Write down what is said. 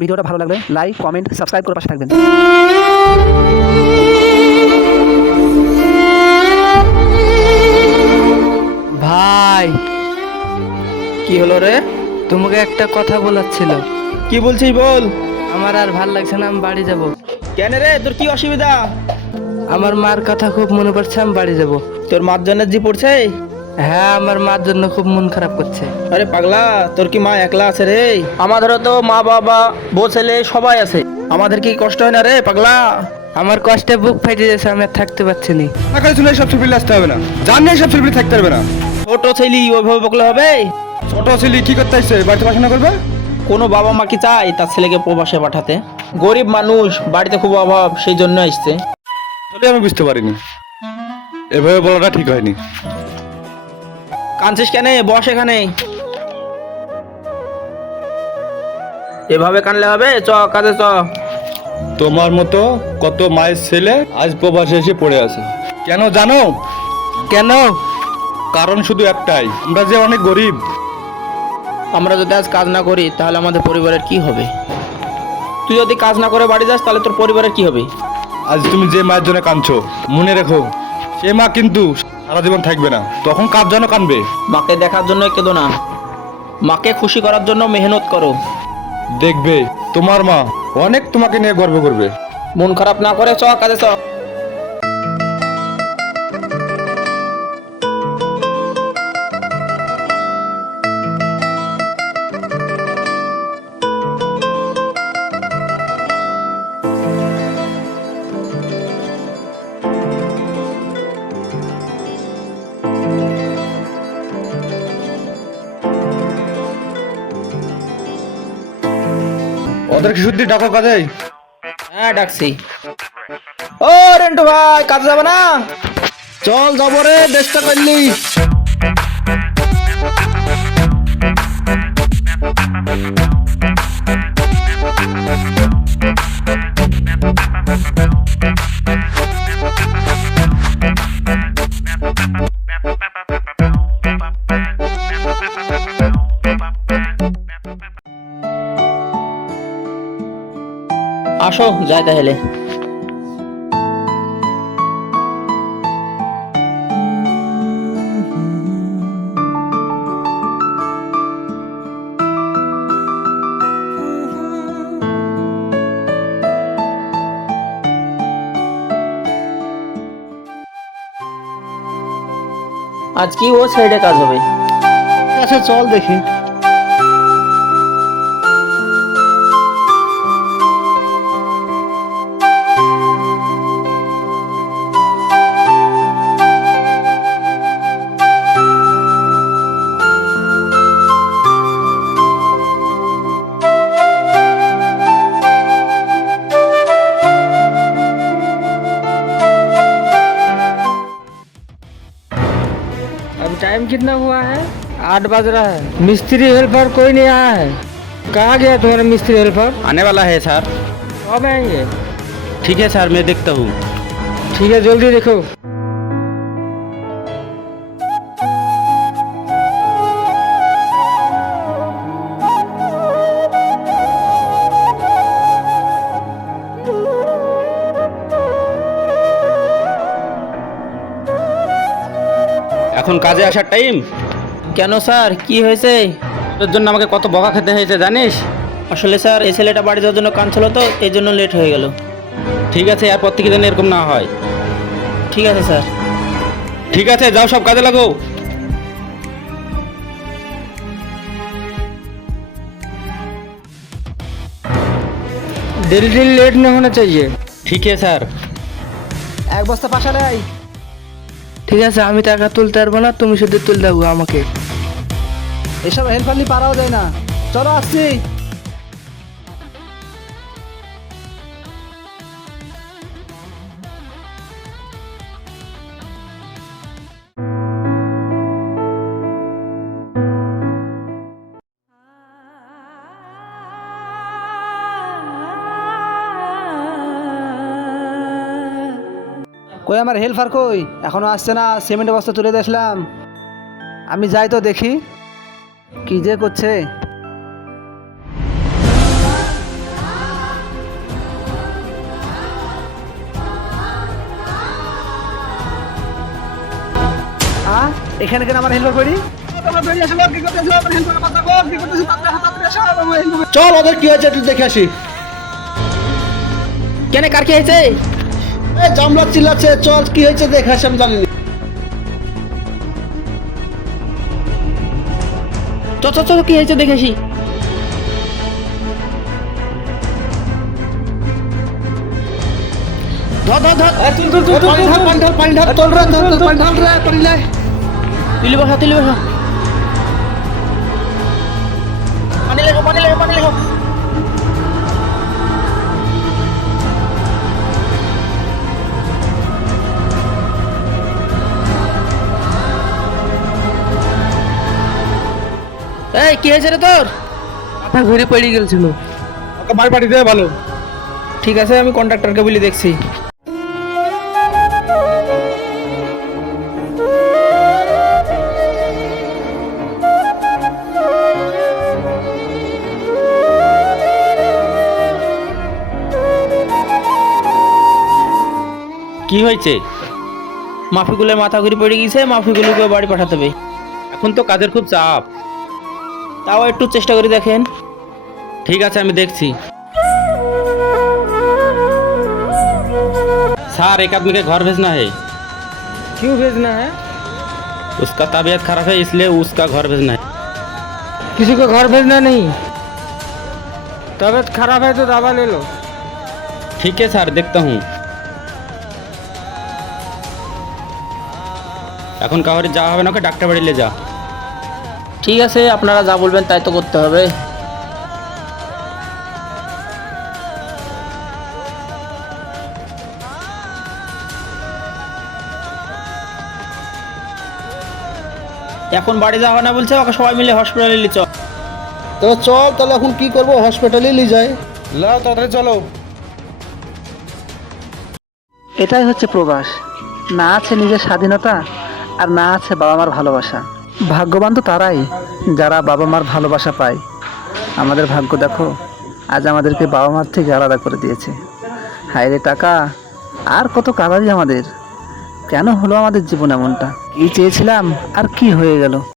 ভিডিওটা ভালো লাগলে লাইক, কমেন্ট, সাবস্ক্রাইব করে পাশে থাকবেন। ভাই, কি হলো রে? তোমাকে একটা কথা বলার ছিল। কি বলছিস বল। আমার আর ভাল লাগছে না, আমি বাড়ি যাব। কেন রে, তোর কি অসুবিধা? আমার মার কথা খুব মনে পড়ছে, আমি বাড়ি যাব। তোর মার জন্য জি পড়ছে? হ্যাঁ, আমার মার জন্য খুব মন খারাপ করছে। আরে পাগলা, তোর কি মা একলা আছে রে? আমাদেরও তো মা বাবা বউ ছেলে সবাই আছে। আমাদের কি কষ্ট হয় না রে পাগলা? আমার কষ্টে বুক ফাইটে যাচ্ছে, আমি আর থাকতে পারছি না। টাকা শুনে সব ছেলেপিলে আসতে হবে না, জানিয়ে সব ছেলেপিলে থাকতে হবে না। ছোট ছেলে ওইভাবে বকলে হবে? ছোট ছেলে কি করতে আসছে, বাড়িতে পড়াশোনা করবে? কোনো বাবা মা কি চায় তার ছেলেকে প্রবাসে পাঠাতে? গরিব মানুষ, বাড়িতে খুব অভাব, সেই জন্য আসছে। তাহলে আমি বুঝতে পারিনি, এভাবে বলাটা ঠিক হয়নি। কাঁদছিস কেন? বস এখানে। এভাবে কানলে হবে? চ কাজে চ। তোমার মতো কত মায়ের ছেলে আজ প্রবাসে এসে পড়ে আছে। কেন জানো? কেন? কারণ শুধু একটাই, আমরা যে অনেক গরিব। আমরা যদি আজ কাজ না করি তাহলে আমাদের পরিবারের কি হবে? তুই যদি কাজ না করে বাড়ি যাস তাহলে তোর পরিবারের কি হবে? আজ তুমি যে মায়ের জন্য কাঁদছো, মনে রেখো সে মা কিন্তু সারা জীবন থাকবে না, তখন কার জন্য কাঁদবে? মাকে দেখার জন্য কেঁদো না, মাকে খুশি করার জন্য মেহনত করো। দেখবে তোমার মা অনেক তোমাকে নিয়ে গর্ব করবে। মন খারাপ না করে চ কাজে চ। ওদের কি শুদ্ধি ডাকো কাজে? হ্যাঁ ডাকছি। ও রেন্টু ভাই, কাজে যাবে না? চল যাবো রে, দেশটা করলি। আসো যাই তাহলে। আজ কি ও সাইডে কাজ হবে? আচ্ছা চল দেখি। अब टाइम कितना हुआ है? 8 बज रहा है। मिस्त्री हेल्पर कोई नहीं आया है। कहाँ गया तुम्हारा मिस्त्री हेल्पर? आने वाला है सर। कब आएंगे? ठीक है सर, मैं देखता हूँ। ठीक है, जल्दी देखो। এখন কাজে আসার টাইম। কেন স্যার, কি হয়েছে? তোর জন্য আমাকে কত বকা খেতে হয়েছে জানিস? আসলে স্যার এই ছেলেটা বাড়ি যাওয়ার জন্য কাঁদছিল তো, এই জন্য লেট হয়ে গেল। ঠিক আছে, এরপর থেকে যেন এরকম না হয়। ঠিক আছে স্যার। ঠিক আছে, যাও সব কাজে লাগো। डेली लेट नहीं होना चाहिए। ঠিক আছে স্যার। এক বস্তা পাশা লাই। ঠিক আছে, আমি টাকা তুলতে পারবো না, তুমি শুধু তুলে দেবো আমাকে। এসব হেল্পার নি পারাও যায় না। চলো আসছি। কই আমার হেল্পার কই? এখনো আসছে না। সিমেন্টের বস্তা তুলে দেখলাম। আমি যাই তো দেখি কি যে করছে। এখানে কেন আমার হেল্পার করি? চল ওদের কি হয়েছে একটু দেখে আসি। কেন কার কি হয়েছে? জামলা চিল্লাচ্ছে, চল কি হয়েছে দেখে আসি, আমি জানি না। চল কি হয়েছে দেখেছি। ধর পানি ঢাল, পানি ঢাল, পানি ঢাল, চল রে, পানি ঢাল রে, পানি লাই। তুলি বসা পানি লেখো। এই কি হয়েছে রে তোর? মাথা ঘুরে পড়ে গেছিল। ওকে বাড়ি পাঠিয়ে দেবে ভালো। ঠিক আছে, আমি কন্ট্রাক্টরকে বলে দেখছি। কি হয়েছে? মাফিকুলের মাথা ঘুরে পড়ে গেছে, মাফিকুলকে বাড়ি পাঠাতে হবে। এখন তো কাজের খুব চাপ। তাও একটু চেষ্টা করে দেখেন। ठीक है मैं देखती। सर एक आदमी के घर भेजना है। क्यों भेजना है? उसका तबीयत खराब है इसलिए उसका घर भेजना है। किसी को घर भेजना नहीं। तबीयत खराब है तो दवा ले लो। ठीक है सर देखता हूँ। এখন কাউরে যাওয়া হবে না, ওকে ডাক্তার বাড়ি নিয়ে যা। ঠিক আছে, আপনারা যা বলবেন তাই তো করতে হবে। এখন বাড়ি যাওয়া না বলছে, ওকে সবাই মিলে হসপিটালে নিয়ে চল। তো চল তাহলে এখন কি করবো, হসপিটালে নিয়ে যাই। লাও তাড়াতাড়ি চলো। এটাই হচ্ছে প্রবাস। না আছে নিজের স্বাধীনতা, আর না আছে বাবা মার ভালোবাসা। ভাগ্যবান তো তারাই যারা বাবা মার ভালোবাসা পায়। আমাদের ভাগ্য দেখো, আজ আমাদেরকে বাবা মার থেকে আলাদা করে দিয়েছে। হায় রে টাকা, আর কত কাদাবি আমাদের। কেন হলো আমাদের জীবন এমনটা? কি চেয়েছিলাম আর কি হয়ে গেল।